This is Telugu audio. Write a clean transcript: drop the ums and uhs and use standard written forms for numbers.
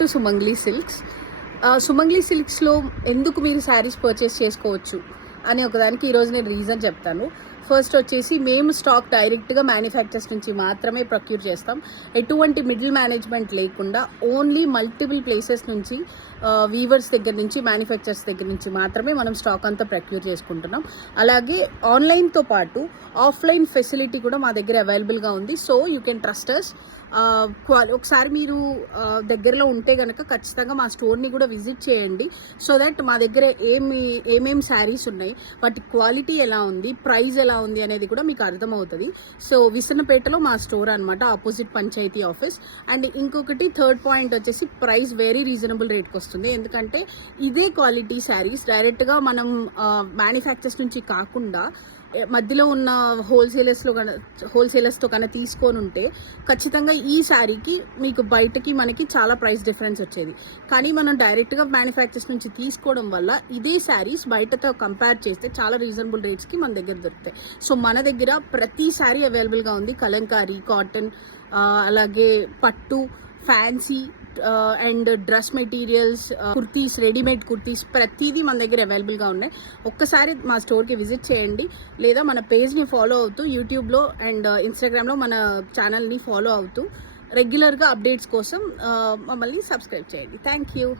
To సుమంగ్లీ silks. సుమంగ్లీ సిల్క్స్లో ఎందుకు మీరు శారీస్ పర్చేస్ చేసుకోవచ్చు అని ఒకదానికి ఈరోజు నేను రీజన్ చెప్తాను. ఫస్ట్ వచ్చేసి మేము స్టాక్ డైరెక్ట్గా మ్యానుఫ్యాక్చర్స్ నుంచి మాత్రమే ప్రొక్యూర్ చేస్తాం. ఎటువంటి మిడిల్ మేనేజ్మెంట్ లేకుండా ఓన్లీ మల్టిపుల్ ప్లేసెస్ నుంచి వీవర్స్ దగ్గర నుంచి మ్యానుఫ్యాక్చర్స్ దగ్గర నుంచి మాత్రమే మనం స్టాక్ అంతా ప్రొక్యూర్ చేసుకుంటున్నాం. అలాగే ఆన్లైన్తో పాటు ఆఫ్లైన్ ఫెసిలిటీ కూడా మా దగ్గర అవైలబుల్గా ఉంది. So you can trust us. ఒకసారి మీరు దగ్గరలో ఉంటే కనుక ఖచ్చితంగా మా స్టోర్ని కూడా విజిట్ చేయండి. సో దట్ మా దగ్గర ఏమేమి శారీస్ ఉన్నాయి, వాటి క్వాలిటీ ఎలా ఉంది, ప్రైస్ ఎలా ఉంది అనేది కూడా మీకు అర్థమవుతుంది. సో విసన్నపేటలో మా స్టోర్ అనమాట, ఆపోజిట్ పంచాయతీ ఆఫీస్. అండ్ ఇంకొకటి థర్డ్ పాయింట్ వచ్చేసి ప్రైస్ వెరీ రీజనబుల్ రేట్కి వస్తుంది. ఎందుకంటే ఇదే క్వాలిటీ శారీస్ డైరెక్ట్గా మనం మ్యానుఫ్యాక్చర్స్ నుంచి కాకుండా మధ్యలో ఉన్న హోల్సేలర్స్తో కన్నా తీసుకొని ఉంటే ఖచ్చితంగా ఈ శారీకి మీకు బయటకి మనకి చాలా ప్రైస్ డిఫరెన్స్ వచ్చేది. కానీ మనం డైరెక్ట్గా మ్యానుఫ్యాక్చర్స్ నుంచి తీసుకోవడం వల్ల ఇదే శారీస్ బయటతో కంపేర్ చేస్తే చాలా రీజనబుల్ రేట్స్కి మన దగ్గర దొరుకుతాయి. సో మన దగ్గర ప్రతి శారీ అవైలబుల్గా ఉంది. కలంకారీ, కాటన్, అలాగే పట్టు, fancy and dress materials, kurtis, readymade kurtis ప్రతిదీ మన దగ్గర అవైలబుల్గా ఉన్నాయి. ఒక్కసారి మా స్టోర్కి విజిట్ చేయండి, లేదా మన పేజ్ని ఫాలో అవుతూ యూట్యూబ్లో అండ్ ఇన్స్టాగ్రామ్లో మన ఛానల్ని ఫాలో అవుతూ రెగ్యులర్గా అప్డేట్స్ కోసం మమ్మల్ని సబ్స్క్రైబ్ చేయండి. Thank you.